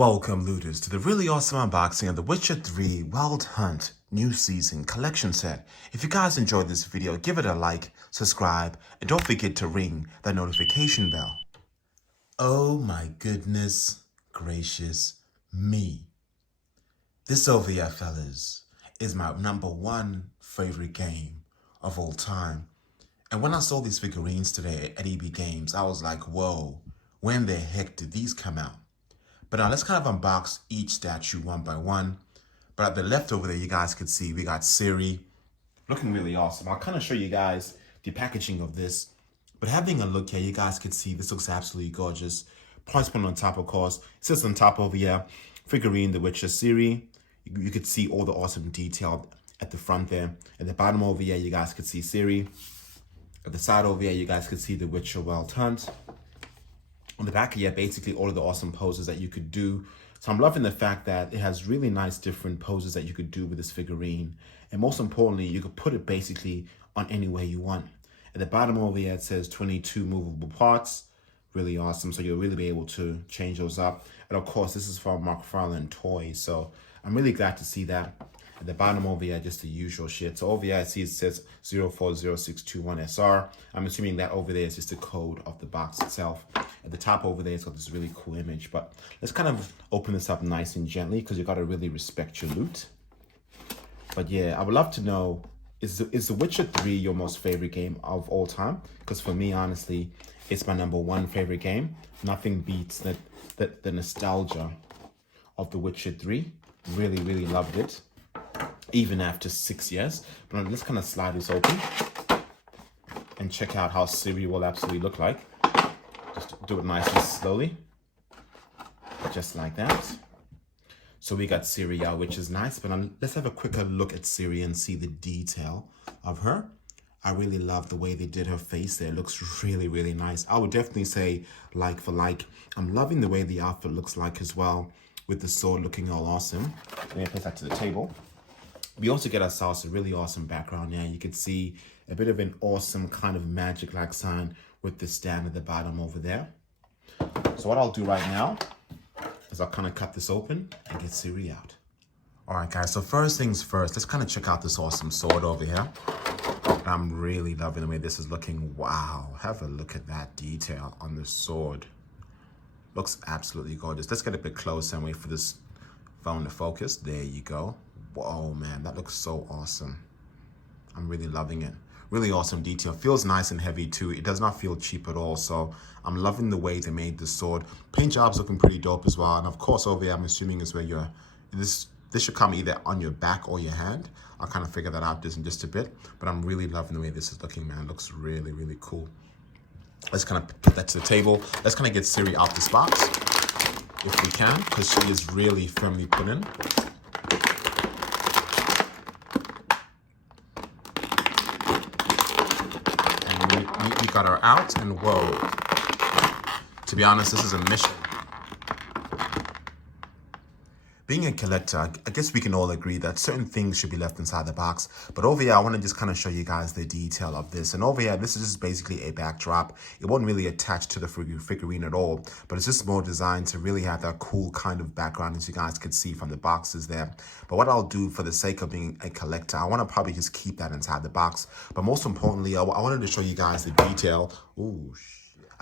Welcome, looters, to the really awesome unboxing of The Witcher 3 Wild Hunt New Season Collection Set. If you guys enjoyed this video, give it a like, subscribe, and don't forget to ring that notification bell. Oh my goodness gracious me. This over here, fellas, is my #1 favorite game of all time. And when I saw these figurines today at EB Games, I was like, whoa, when the heck did these come out? But now let's kind of unbox each statue one by one. But at the left over there, you guys can see we got Ciri, looking really awesome. I'll kind of show you guys the packaging of this. But having a look here, you guys can see this looks absolutely gorgeous. Price point on top, of course. It says on top over here, figurine The Witcher Ciri. You could see all the awesome detail at the front there. At the bottom over here, you guys could see Ciri. At the side over here, you guys could see The Witcher Wild Hunt. On the back here, basically all of the awesome poses that you could do. So I'm loving the fact that it has really nice different poses that you could do with this figurine. And most importantly, you could put it basically on any way you want. At the bottom over here, it says 22 movable parts. Really awesome. So you'll really be able to change those up. And of course, this is from Macfarlane Toys. So I'm really glad to see that. At the bottom over here, just the usual shit. So over here, I see it says 040621SR. I'm assuming that over there is just the code of the box itself. At the top over there, it's got this really cool image. But let's kind of open this up nice and gently because you got to really respect your loot. But yeah, I would love to know, is The Witcher 3 your most favorite game of all time? Because for me, honestly, it's my #1 favorite game. Nothing beats the nostalgia of The Witcher 3. Really, really loved it. Even after 6 years. But let's kind of slide this open and check out how Ciri will absolutely look like. Just do it nice and slowly. Just like that. So we got Ciri out, which is nice. But let's have a quicker look at Ciri and see the detail of her. I really love the way they did her face there. It looks really, really nice. I would definitely say like for like. I'm loving the way the outfit looks like as well, with the sword looking all awesome. Let me place that to the table. We also get ourselves a really awesome background here. You can see a bit of an awesome kind of magic-like sign with the stand at the bottom over there. So what I'll do right now is I'll kind of cut this open and get Ciri out. All right, guys, so first things first, let's kind of check out this awesome sword over here. I'm really loving the way this is looking. Wow, have a look at that detail on the sword. Looks absolutely gorgeous. Let's get a bit closer and wait for this phone to focus. There you go. Whoa, man, that looks so awesome. I'm really loving it. Really awesome detail. Feels nice and heavy too. It does not feel cheap at all. So I'm loving the way they made the sword. Paint job's looking pretty dope as well. And of course over here, I'm assuming is where this should come either on your back or your hand. I'll kind of figure that out in just a bit. But I'm really loving the way this is looking, man. It looks really, really cool. Let's kind of put that to the table. Let's kind of get Ciri out this box if we can, because she is really firmly put in. We got her out, and whoa. To be honest, this is a mission. Being a collector, I guess we can all agree that certain things should be left inside the box. But over here, I want to just kind of show you guys the detail of this. And over here, this is just basically a backdrop. It wasn't really attached to the figurine at all, but it's just more designed to really have that cool kind of background, as you guys could see from the boxes there. But what I'll do for the sake of being a collector, I want to probably just keep that inside the box. But most importantly, I wanted to show you guys the detail. Ooh,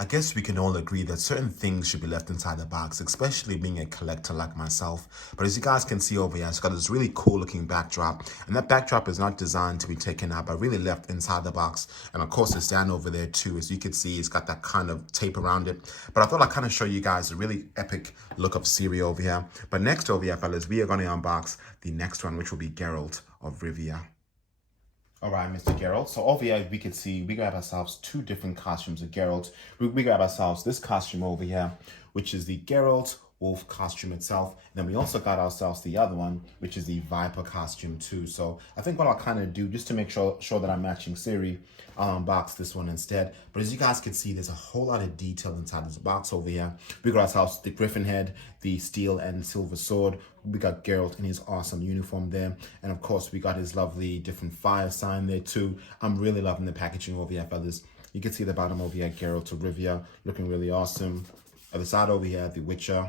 I guess we can all agree that certain things should be left inside the box, especially being a collector like myself. But as you guys can see over here, it's got this really cool looking backdrop. And that backdrop is not designed to be taken out, but really left inside the box. And of course, the stand over there too. As you can see, it's got that kind of tape around it. But I thought I'd kind of show you guys a really epic look of Ciri over here. But next over here, fellas, we are going to unbox the next one, which will be Geralt of Rivia. All right, Mr. Geralt. So over here, we can see we grab ourselves 2 different costumes of Geralt. We grab ourselves this costume over here, which is the Geralt wolf costume itself. And then we also got ourselves the other one, which is the Viper costume too. So I think what I'll kind of do, just to make sure that I'm matching Ciri, I'll unbox this one instead. But as you guys can see, there's a whole lot of detail inside this box over here. We got ourselves the griffin head, the steel and silver sword. We got Geralt in his awesome uniform there. And of course, we got his lovely different fire sign there too. I'm really loving the packaging over here, fellas. You can see the bottom over here, Geralt of Rivia, looking really awesome. At the side over here, the Witcher.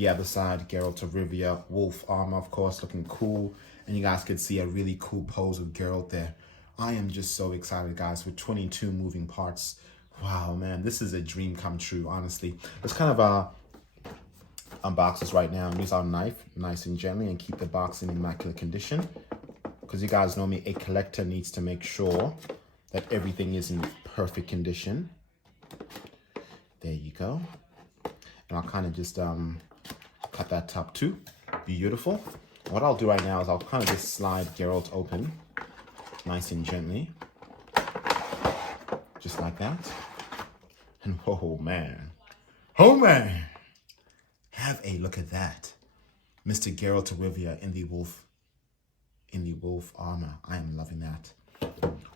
The other side, Geralt of Rivia, wolf armor, of course, looking cool. And you guys could see a really cool pose with Geralt there. I am just so excited, guys, with 22 moving parts. Wow, man, this is a dream come true, honestly. Let's kind of unbox this right now and use our knife nice and gently and keep the box in immaculate condition. Because you guys know me, a collector needs to make sure that everything is in perfect condition. There you go. And I'll kind of just cut that top too. Beautiful. What I'll do right now is I'll kind of just slide Geralt open nice and gently. Just like that. And oh man. Oh man. Have a look at that. Mr. Geralt of Rivia in the wolf armor. I am loving that.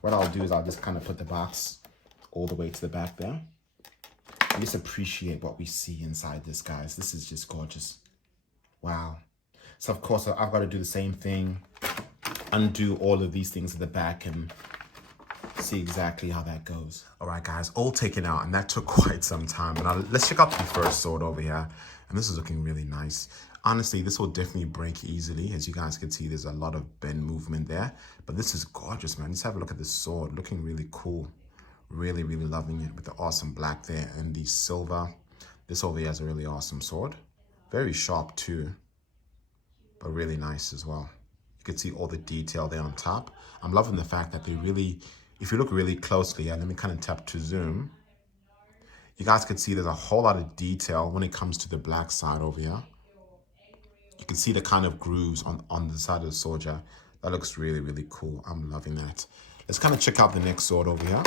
What I'll do is I'll just kind of put the box all the way to the back there. And just appreciate what we see inside this, guys. This is just gorgeous. Wow. So of course I've got to do the same thing. Undo all of these things at the back and see exactly how that goes. All right, guys, all taken out, and that took quite some time. But now let's check out the first sword over here. And this is looking really nice. Honestly, this will definitely break easily. As you guys can see, there's a lot of bend movement there. But this is gorgeous, man. Just have a look at this sword. Looking really cool. Really, really loving it with the awesome black there and the silver. This over here is a really awesome sword. Very sharp too, but really nice as well. You can see all the detail there on top. I'm loving the fact that they really, if you look really closely, and let me kind of tap to zoom, you guys can see there's a whole lot of detail when it comes to the black side over here. You can see the kind of grooves on the side of the sword here. That looks really, really cool. I'm loving that. Let's kind of check out the next sword over here.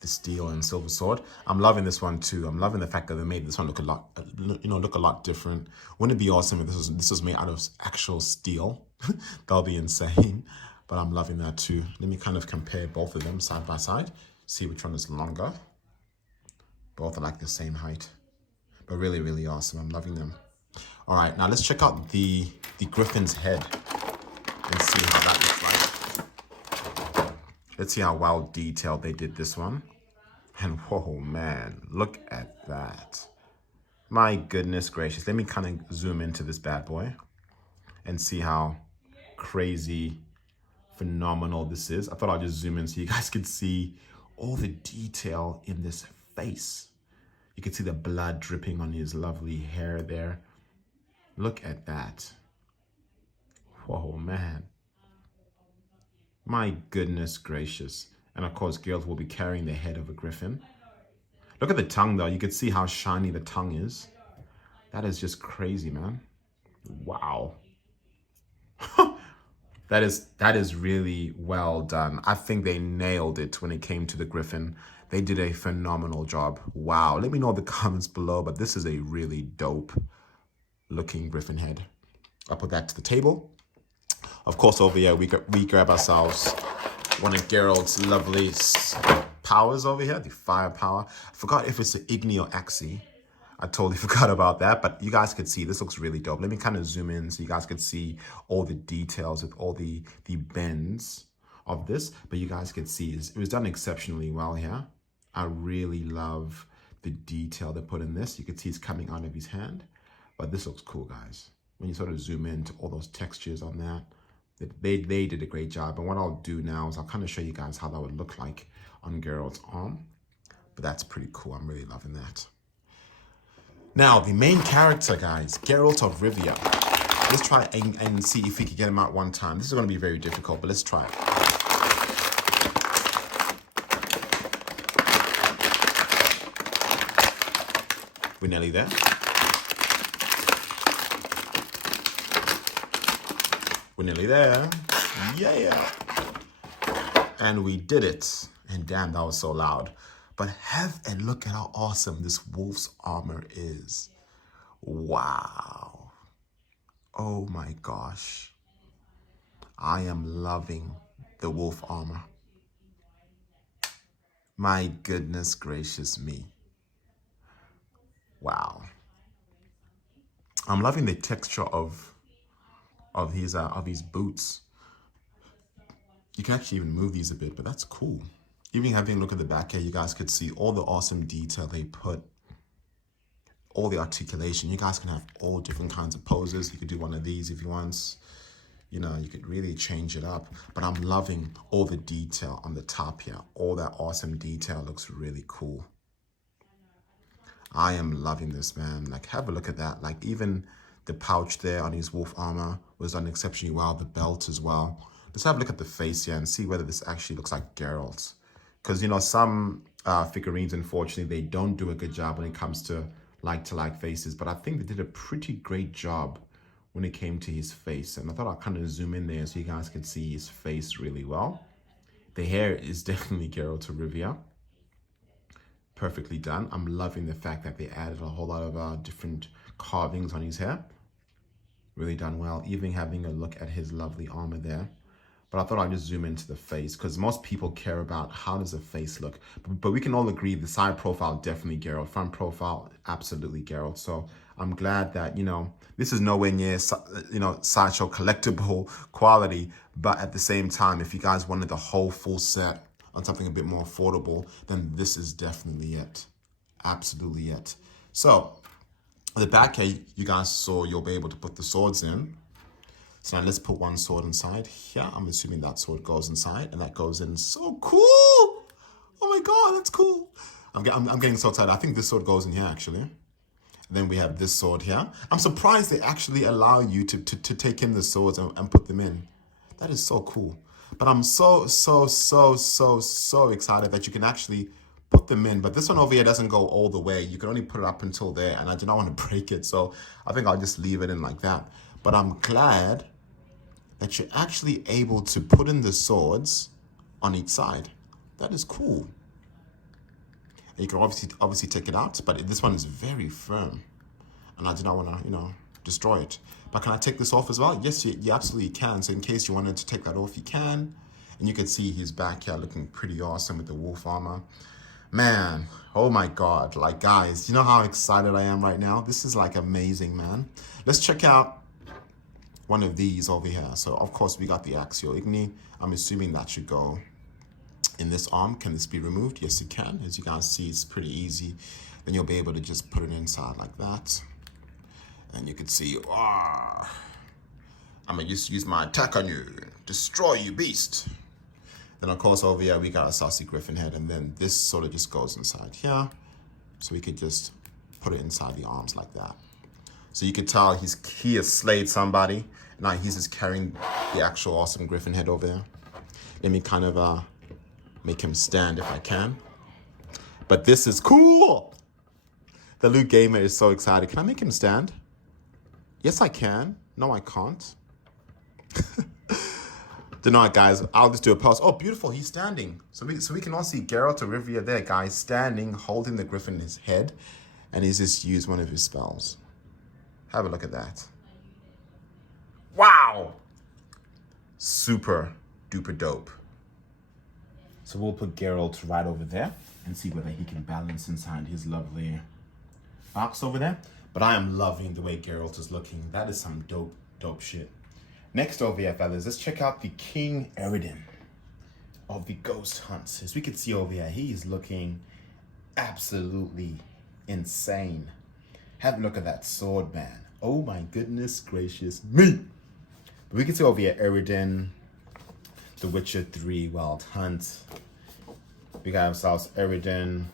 The steel and silver sword. I'm loving this one too. I'm loving the fact that they made this one look a lot, look a lot different. Wouldn't it be awesome if this was made out of actual steel? That'll be insane. But I'm loving that too. Let me kind of compare both of them side by side. See which one is longer. Both are like the same height. But really, really awesome. I'm loving them. All right, now let's check out the griffin's head and see how that looks like. Let's see how well detailed they did this one. And whoa, man, look at that. My goodness gracious. Let me kind of zoom into this bad boy and see how crazy, phenomenal this is. I thought I'd just zoom in so you guys could see all the detail in this face. You can see the blood dripping on his lovely hair there. Look at that. Whoa, man. My goodness gracious. And of course, Geralt will be carrying the head of a griffin. Look at the tongue though. You can see how shiny the tongue is. That is just crazy, man. Wow. That is really well done. I think they nailed it when it came to the griffin. They did a phenomenal job. Wow. Let me know in the comments below, but this is a really dope looking griffin head. I'll put that to the table. Of course, over here, we grab ourselves one of Geralt's lovely powers over here, the fire power. I forgot if it's the Igni or Axii. I totally forgot about that, but you guys could see this looks really dope. Let me kind of zoom in so you guys could see all the details with all the bends of this. But you guys could see it was done exceptionally well here. I really love the detail they put in this. You can see it's coming out of his hand, but this looks cool, guys. When you sort of zoom into all those textures on that, they did a great job. And what I'll do now is I'll kind of show you guys how that would look like on Geralt's arm. But that's pretty cool. I'm really loving that. Now, the main character, guys, Geralt of Rivia. Let's try and see if we can get him out one time. This is going to be very difficult, but let's try it. We're nearly there. We're nearly there. Yeah. And we did it. And damn, that was so loud. But have a look at how awesome this wolf's armor is. Wow. Oh my gosh. I am loving the wolf armor. My goodness gracious me. Wow. I'm loving the texture of his boots. You can actually even move these a bit, but that's cool. Even having a look at the back here, you guys could see all the awesome detail they put all the articulation. You guys can have all different kinds of poses. You could do one of these if you want. You know, you could really change it up. But I'm loving all the detail on the top here. All that awesome detail looks really cool. I am loving this, man. Like, have a look at that. Like, even the pouch there on his wolf armor was done exceptionally well. The belt as well. Let's have a look at the face here and see whether this actually looks like Geralt. Because, you know, some figurines, unfortunately, they don't do a good job when it comes to like faces. But I think they did a pretty great job when it came to his face. And I thought I'd kind of zoom in there so you guys could see his face really well. The hair is definitely Geralt of Rivia. Perfectly done. I'm loving the fact that they added a whole lot of different carvings on his hair. Really done well. Even having a look at his lovely armor there. But I thought I'd just zoom into the face because most people care about how does the face look. But we can all agree the side profile, definitely Geralt. Front profile, absolutely Geralt. So I'm glad that, you know, this is nowhere near, you know, Sideshow collectible quality. But at the same time, if you guys wanted the whole full set on something a bit more affordable, then this is definitely it. Absolutely it. So the back here, you guys saw you'll be able to put the swords in. So now let's put one sword inside here. I'm assuming that sword goes inside and that goes in. So cool. Oh my God, that's cool. I'm getting so excited. I think this sword goes in here actually. And then we have this sword here. I'm surprised they actually allow you to take in the swords and put them in. That is so cool. But I'm so excited that you can actually put them in. But this one over here doesn't go all the way. You can only put it up until there. And I do not want to break it. So I think I'll just leave it in like that. But I'm glad that you're actually able to put in the swords on each side. That is cool. And you can obviously take it out, but this one is very firm. And I do not want to, you know, destroy it. But can I take this off as well? Yes, you absolutely can. So in case you wanted to take that off, you can. And you can see his back here looking pretty awesome with the wolf armor. Man, oh my God. Like, guys, you know how excited I am right now? This is like amazing, man. Let's check out one of these over here. So of course we got the axial igni. I'm assuming that should go in this arm. Can this be removed? Yes, it can. As you guys see, it's pretty easy. Then you'll be able to just put it inside like that. And you can see, I'm gonna just use my attack on you. Destroy you, beast. Then of course over here we got a saucy griffin head, and then this sort of just goes inside here. So we could just put it inside the arms like that. So you could tell he has slayed somebody. Now he's just carrying the actual awesome griffin head over there. Let me kind of make him stand if I can. But this is cool. The Luke Gamer is so excited. Can I make him stand? Yes, I can. No, I can't. Don't know, guys. I'll just do a pause. Oh, beautiful. He's standing. So we can all see Geralt of Rivia there, guys, standing, holding the griffin in his head. And he's just used one of his spells. Have a look at that. Wow. Super duper dope. So we'll put Geralt right over there and see whether he can balance inside his lovely box over there. But I am loving the way Geralt is looking. That is some dope shit. Next over here, fellas, let's check out the King Eredin of the Ghost Hunts. As we can see over here, he is looking absolutely insane. Have a look at that sword, man. Oh my goodness gracious me. But we can see over here Eredin, The Witcher 3 Wild Hunt. We got ourselves Eredin.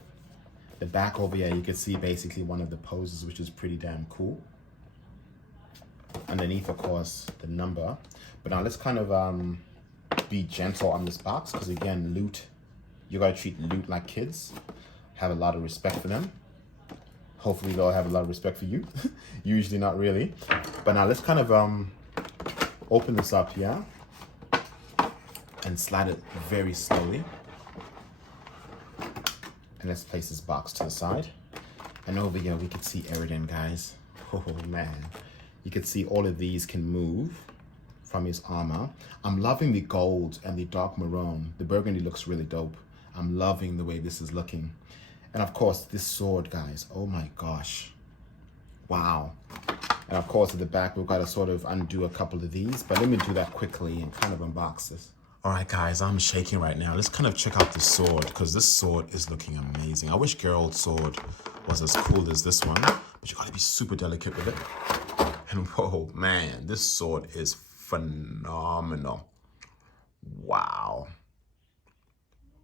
The back over here, you can see basically one of the poses, which is pretty damn cool. Underneath, of course, the number. But now let's kind of be gentle on this box, because again, loot, you gotta treat loot like kids. Have a lot of respect for them. Hopefully they'll have a lot of respect for you. Usually not really. But now let's kind of open this up here and slide it very slowly. And let's place this box to the side. And over here we can see Eredin, guys. Oh man. You can see all of these can move from his armor. I'm loving the gold and the dark maroon. The burgundy looks really dope. I'm loving the way this is looking. And of course, this sword, guys. Oh my gosh. Wow. And of course, at the back, we've got to sort of undo a couple of these. But let me do that quickly and kind of unbox this. All right, guys, I'm shaking right now. Let's kind of check out the sword, because this sword is looking amazing. I wish Geralt's sword was as cool as this one. But but you gotta be super delicate with it. And whoa, man, this sword is phenomenal. Wow.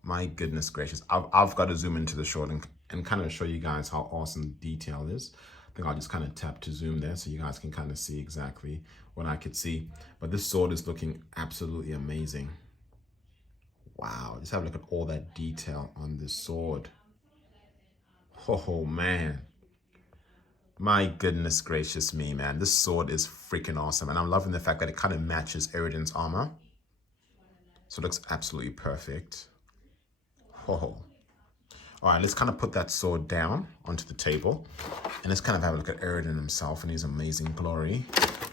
My goodness gracious. I've got to zoom into the sword and kind of show you guys how awesome the detail is. I think I'll just kind of tap to zoom there so you guys can kind of see exactly what I could see. But this sword is looking absolutely amazing. Wow, just have a look at all that detail on this sword. Oh, man. My goodness gracious me, man. This sword is freaking awesome. And I'm loving the fact that it kind of matches Eredin's armor. So it looks absolutely perfect. Oh. All right, let's kind of put that sword down onto the table. And let's kind of have a look at Eredin himself and his amazing glory.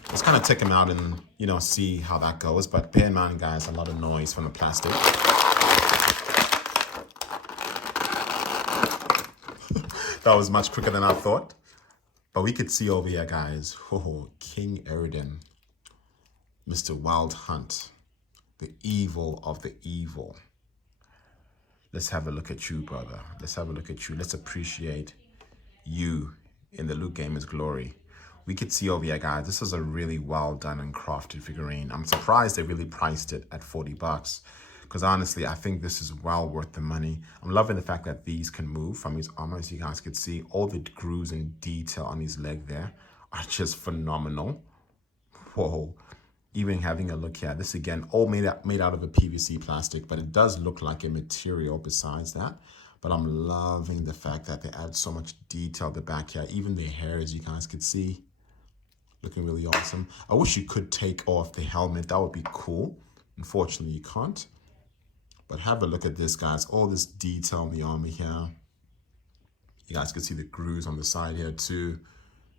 Let's kind of take him out and, you know, see how that goes. But bear in mind, guys, a lot of noise from the plastic. That was much quicker than I thought. But we could see over here, guys, oh, King Eredin, Mr. Wild Hunt, the evil of the evil. Let's have a look at you, brother. Let's have a look at you. Let's appreciate you in the Loot Gamer's glory. We could see over here, guys, this is a really well done and crafted figurine. I'm surprised they really priced it at 40 bucks. Because honestly, I think this is well worth the money. I'm loving the fact that these can move from his armor. As you guys could see, all the grooves and detail on his leg there are just phenomenal. Whoa. Even having a look here, this again, all made out of a PVC plastic, but it does look like a material besides that. But I'm loving the fact that they add so much detail at the back here. Even the hair, as you guys could see, looking really awesome. I wish you could take off the helmet. That would be cool. Unfortunately, you can't. But have a look at this, guys. All this detail on the armor here. You guys can see the grooves on the side here too.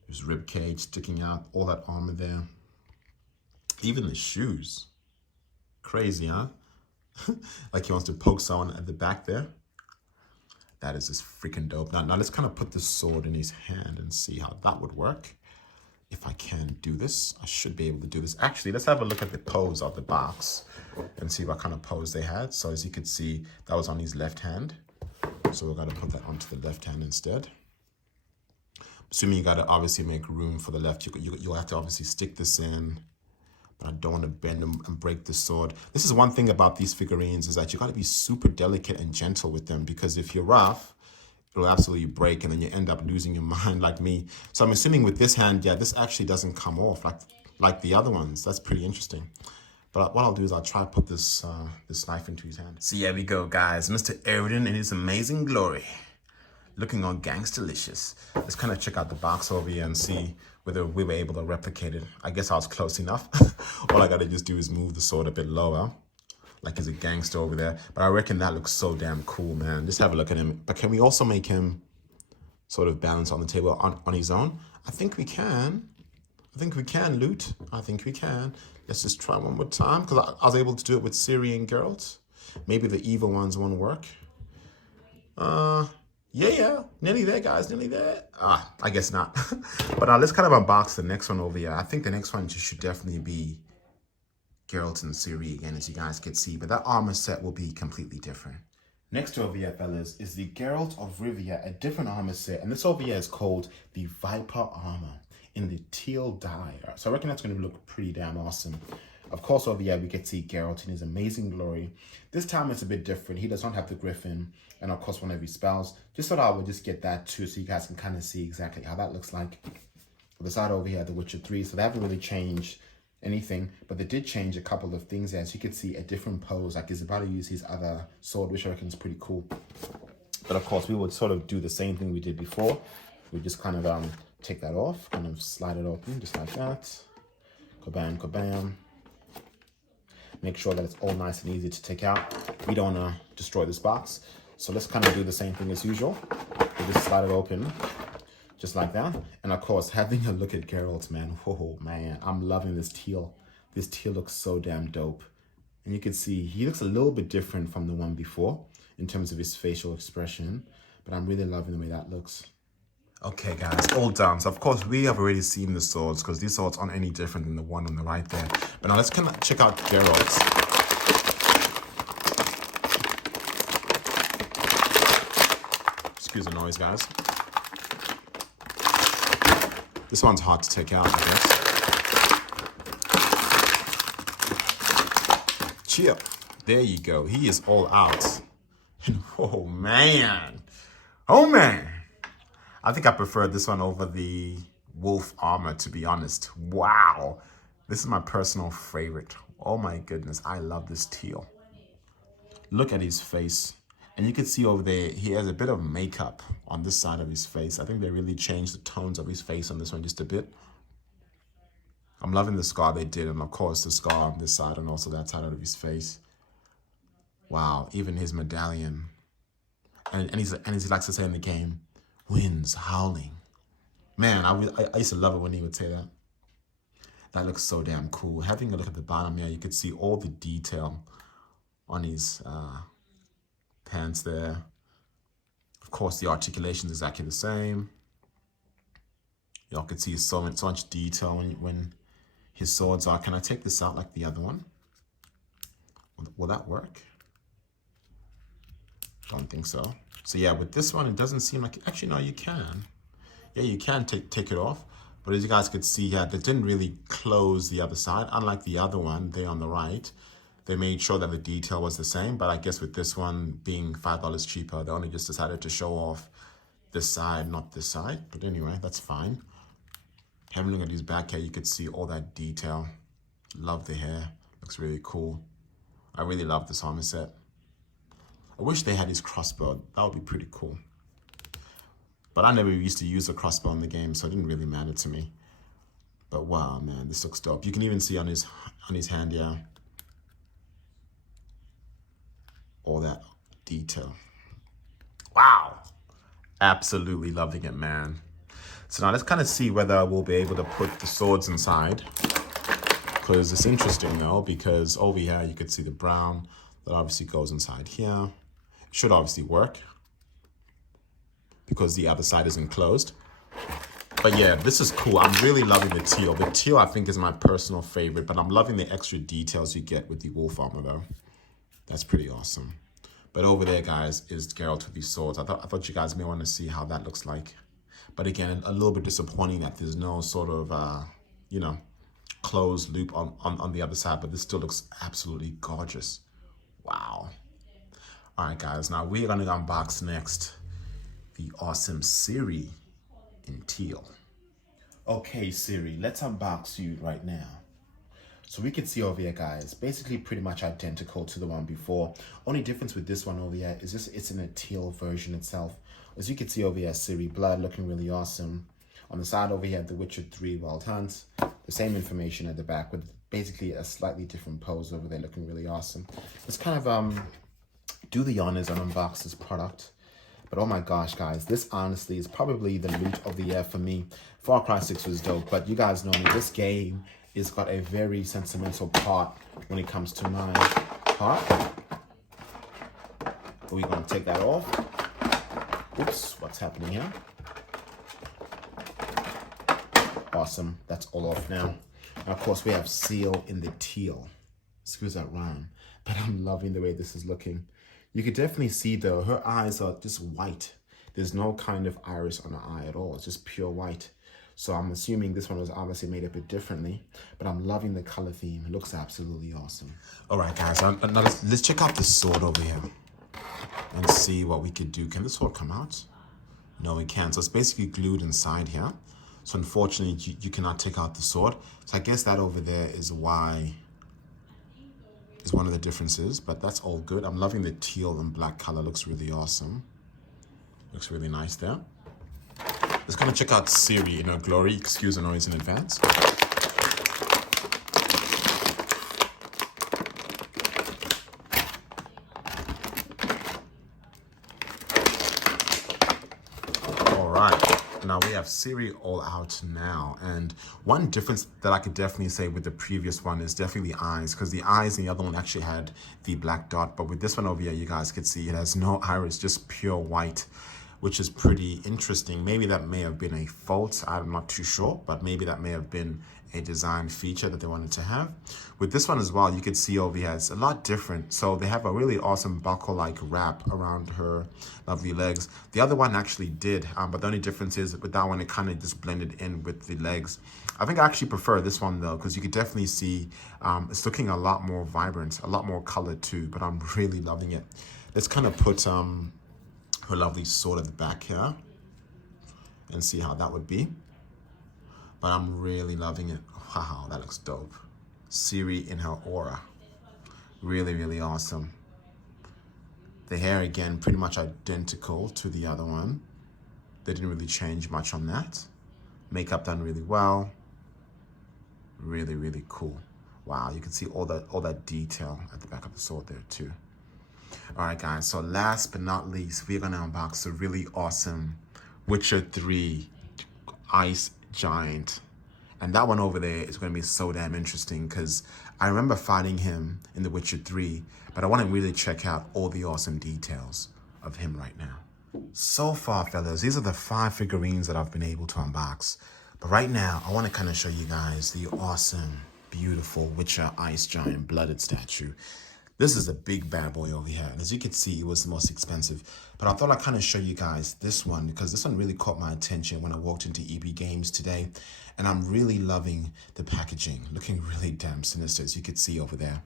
There's rib cage sticking out, all that armor there. Even the shoes. Crazy, huh? Like he wants to poke someone at the back there. That is just freaking dope. Now let's kind of put this sword in his hand and see how that would work. If I can do this, I should be able to do this. Actually, let's have a look at the pose of the box and see what kind of pose they had. So as you can see, that was on his left hand. So we're gonna put that onto the left hand instead. Assuming you gotta obviously make room for the left, you'll have to obviously stick this in, but I don't want to bend and break the sword. This is one thing about these figurines is that you gotta be super delicate and gentle with them, because if you're rough, it'll absolutely break and then you end up losing your mind like me. So I'm assuming with this hand, yeah, this actually doesn't come off like the other ones. That's pretty interesting. But what I'll do is I'll try to put this this knife into his hand. So here we go, guys. Mr. Eredin in his amazing glory. Looking all gangsterlicious. Let's kind of check out the box over here and see whether we were able to replicate it. I guess I was close enough. All I gotta just do is move the sword a bit lower, like he's a gangster over there. But I reckon that looks so damn cool, man. Just have a look at him. But can we also make him sort of balance on the table on his own? I think we can. I think we can, Loot. I think we can. Let's just try one more time, because I was able to do it with Ciri and Geralt. Maybe the evil ones won't work. Yeah, nearly there, guys, nearly there. I guess not. But let's kind of unbox the next one over here. I think the next one should definitely be Geralt and Ciri again, as you guys can see, but that armor set will be completely different. Next over here, fellas, is the Geralt of Rivia, a different armor set, and this over here is called the Viper armor in the teal dye. So I reckon that's going to look pretty damn awesome. Of course, over here we get to see Geralt in his amazing glory. This time it's a bit different. He does not have the griffin, and of course one of his spells. Just thought I would just get that too, so you guys can kind of see exactly how that looks like. On the side over here, The Witcher 3, so they haven't really changed anything, but they did change a couple of things there. So you could see a different pose, like he's about to use his other sword, which I reckon is pretty cool. But of course we would sort of do the same thing we did before. We just kind of take that off, kind of slide it open just like that. Kabam, kabam. Make sure that it's all nice and easy to take out. We don't want to destroy this box, so let's kind of do the same thing as usual. We just slide it open just like that. And of course, having a look at Geralt, man. Whoa, man, I'm loving this teal. This teal looks so damn dope. And you can see he looks a little bit different from the one before in terms of his facial expression, but I'm really loving the way that looks. Okay, guys, all done. So of course we have already seen the swords, because these swords aren't any different than the one on the right there. But now let's kind of check out Geralt's. Excuse the noise, guys. This one's hard to take out, I guess. Chill. There you go. He is all out. Oh, man. Oh, man. I think I prefer this one over the wolf armor, to be honest. Wow. This is my personal favorite. Oh, my goodness. I love this teal. Look at his face. And you can see over there, he has a bit of makeup on this side of his face. I think they really changed the tones of his face on this one just a bit. I'm loving the scar they did. And of course, the scar on this side and also that side of his face. Wow, even his medallion. And he likes to say in the game, winds howling. Man, I used to love it when he would say that. That looks so damn cool. Having a look at the bottom here, you could see all the detail on his pants there. Of course, the articulation is exactly the same. Y'all can see so much detail when his swords are. Can I take this out like the other one? Will that work? Don't think so. So yeah, with this one, it doesn't seem like, actually, no, you can. Yeah, you can take it off. But as you guys could see here, they didn't really close the other side. Unlike the other one, there on the right, they made sure that the detail was the same. But I guess with this one being $5 cheaper, they only just decided to show off this side, not this side. But anyway, that's fine. Having a look at his back here, you could see all that detail. Love the hair. Looks really cool. I really love this armor set. I wish they had his crossbow. That would be pretty cool. But I never used to use a crossbow in the game, so it didn't really matter to me. But wow, man, this looks dope. You can even see on his hand here, all that detail. Wow. Absolutely loving it, man. So now let's kind of see whether we'll be able to put the swords inside. Because it's interesting though, because over here you could see the brown that obviously goes inside here. It should obviously work because the other side isn't closed. But yeah, this is cool. I'm really loving the teal. The teal I think is my personal favorite, but I'm loving the extra details you get with the wolf armor though. That's pretty awesome. But over there, guys, is Geralt with these swords. I thought you guys may want to see how that looks like. But again, a little bit disappointing that there's no sort of, you know, closed loop on the other side. But this still looks absolutely gorgeous. Wow. All right, guys. Now we're going to unbox next the awesome Ciri in teal. Okay, Ciri, let's unbox you right now. So we can see over here, guys, basically pretty much identical to the one before. Only difference with this one over here is just it's in a teal version itself. As you can see over here, Ciri blood looking really awesome. On the side over here, the Witcher 3 Wild Hunt. The same information at the back with basically a slightly different pose over there looking really awesome. Let's kind of do the honors and unbox this product. But oh my gosh, guys, this honestly is probably the loot of the year for me. Far Cry 6 was dope, but you guys know me, this game is got a very sentimental part when it comes to my heart. We're gonna take that off. Oops, what's happening here? Awesome, that's all off now. And of course, we have Seal in the teal. Excuse that rhyme, but I'm loving the way this is looking. You could definitely see though, her eyes are just white. There's no kind of iris on her eye at all. It's just pure white. So I'm assuming this one was obviously made a bit differently, but I'm loving the color theme. It looks absolutely awesome. All right, guys, now let's check out the sword over here and see what we could do. Can the sword come out? No, it can't. So it's basically glued inside here. So unfortunately, you cannot take out the sword. So I guess that over there is why is one of the differences, but that's all good. I'm loving the teal and black color. Looks really awesome. Looks really nice there. Let's kind of check out Ciri in her glory. Excuse the noise in advance. All right, now we have Ciri all out now. And one difference that I could definitely say with the previous one is definitely the eyes, because the eyes in the other one actually had the black dot. But with this one over here, you guys could see it has no iris, just pure white. which is pretty interesting. Maybe that may have been a fault, I'm not too sure, but maybe that may have been a design feature that they wanted to have. With this one as well, you can see over here, it's a lot different. So they have a really awesome buckle-like wrap around her lovely legs. The other one actually did, but the only difference is with that one, it kind of just blended in with the legs. I think I actually prefer this one though, because you could definitely see it's looking a lot more vibrant, a lot more color too, but I'm really loving it. Let's kind of put her lovely sword at the back here and see how that would be. But I'm really loving it. Wow, that looks dope. Ciri in her aura. Really, really awesome. The hair, again, pretty much identical to the other one. They didn't really change much on that. Makeup done really well. Really, really cool. Wow, you can see all that detail at the back of the sword there too. All right, guys, so last but not least, we're gonna unbox a really awesome Witcher 3 Ice Giant. And that one over there is going to be so damn interesting because I remember fighting him in The Witcher 3, but I want to really check out all the awesome details of him right now. So far, fellas, these are the 5 figurines that I've been able to unbox. But right now, I want to kind of show you guys the awesome, beautiful Witcher Ice Giant blooded statue. This is a big bad boy over here. And as you can see, it was the most expensive. But I thought I'd kind of show you guys this one because this one really caught my attention when I walked into EB Games today. And I'm really loving the packaging, looking really damn sinister, as you can see over there.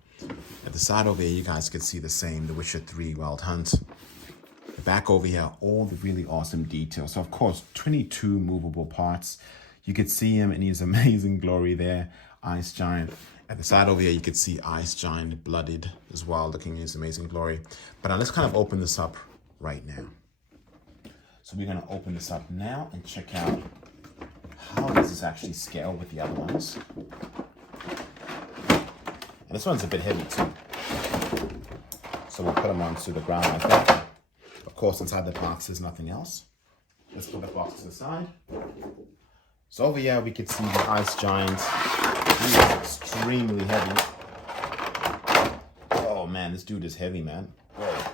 At the side over here, you guys could see the same, The Witcher 3 Wild Hunt. The back over here, all the really awesome details. So of course, 22 movable parts. You could see him in his amazing glory there, Ice Giant. At the side over here, you could see Ice Giant blooded as well, looking in his amazing glory. But now let's kind of open this up right now. So we're going to open this up now and check out how does this actually scale with the other ones. And this one's a bit heavy too. So we'll put them onto the ground like that. Of course, inside the box is nothing else. Let's put the box to the side. So over here, we could see the Ice Giant. He is extremely heavy. Oh man, this dude is heavy, man. Whoa.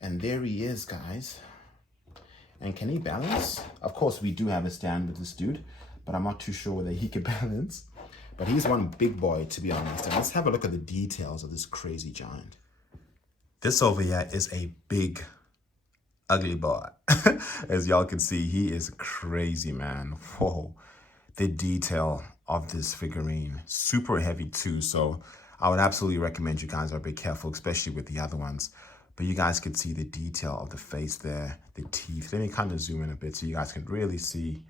And there he is, guys. And can he balance? Of course, we do have a stand with this dude, but I'm not too sure whether he can balance. But he's one big boy, to be honest. And let's have a look at the details of this crazy giant. This over here is a big, ugly boy. As y'all can see, he is crazy, man. Whoa. The detail of this figurine, super heavy too. So I would absolutely recommend you guys are a bit careful, especially with the other ones. But you guys can see the detail of the face there, the teeth. Let me kind of zoom in a bit so you guys can really see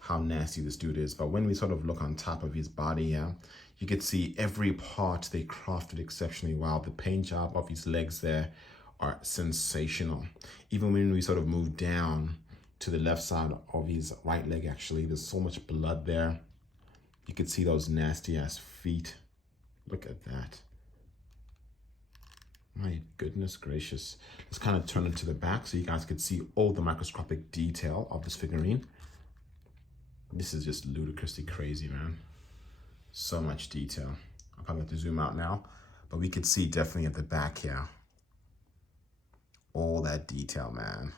how nasty this dude is. But when we sort of look on top of his body here, you can see every part they crafted exceptionally well. The paint job of his legs there are sensational. Even when we sort of move down to the left side of his right leg, actually, there's so much blood there. You can see those nasty ass feet. Look at that. My goodness gracious. Let's kind of turn it to the back so you guys can see all the microscopic detail of this figurine. This is just ludicrously crazy, man. So much detail. I'll probably have to zoom out now, but we could see definitely at the back here. All that detail, man.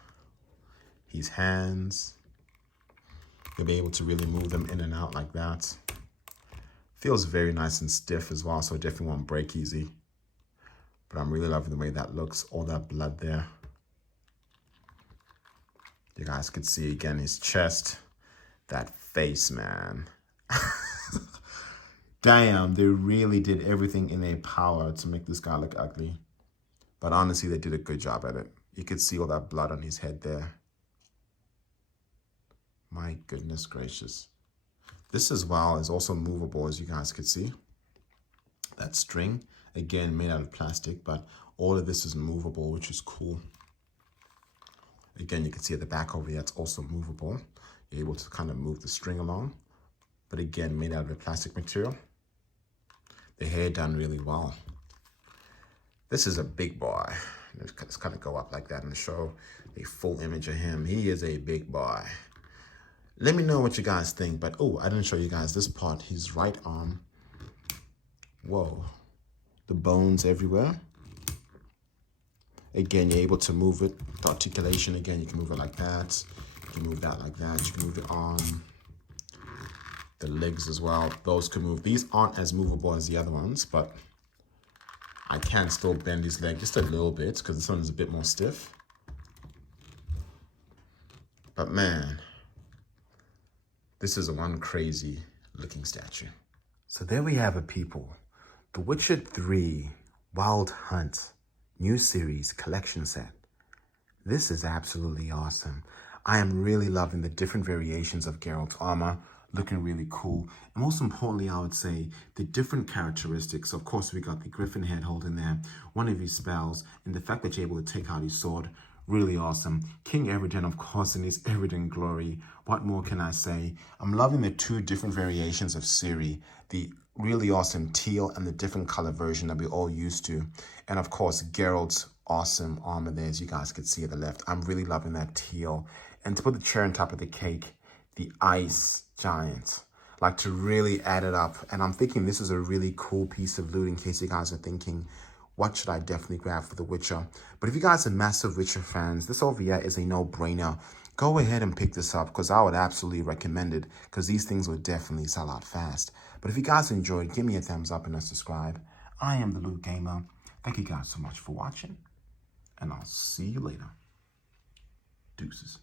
His hands. You'll be able to really move them in and out like that. Feels very nice and stiff as well, so it definitely won't break easy. But I'm really loving the way that looks, all that blood there. You guys could see again his chest, that face, man. Damn, they really did everything in their power to make this guy look ugly. But honestly, they did a good job at it. You could see all that blood on his head there. My goodness gracious. This as well is also movable, as you guys could see. That string, again, made out of plastic, but all of this is movable, which is cool. Again, you can see at the back over here, it's also movable. You're able to kind of move the string along, but again, made out of a plastic material. The hair done really well. This is a big boy. Let's kind of go up like that and show a full image of him. He is a big boy. Let me know what you guys think, but oh, I didn't show you guys this part, his right arm. Whoa, the bones everywhere. Again, you're able to move it. The articulation, again, you can move it like that. You can move that like that. You can move the arm, the legs as well. Those can move. These aren't as movable as the other ones, but I can still bend these legs just a little bit because this one is a bit more stiff. But man, this is a one crazy looking statue. So there we have it, people. The Witcher 3 Wild Hunt new series collection set. This is absolutely awesome. I am really loving the different variations of Geralt's armor, looking really cool. And most importantly, I would say the different characteristics. Of course, we got the griffin head holding there, one of his spells, and the fact that you're able to take out his sword, really awesome. King Eredin, of course, in his Eredin glory. What more can I say? I'm loving the two different variations of Ciri, the really awesome teal and the different color version that we're all used to. And of course, Geralt's awesome armor there, as you guys can see at the left. I'm really loving that teal. And to put the cherry on top of the cake, the ice giant, like to really add it up. And I'm thinking this is a really cool piece of loot in case you guys are thinking, what should I definitely grab for The Witcher? But if you guys are massive Witcher fans, this over here is a no-brainer. Go ahead and pick this up because I would absolutely recommend it because these things would definitely sell out fast. But if you guys enjoyed, give me a thumbs up and a subscribe. I am the Loot Gamer. Thank you guys so much for watching, and I'll see you later. Deuces.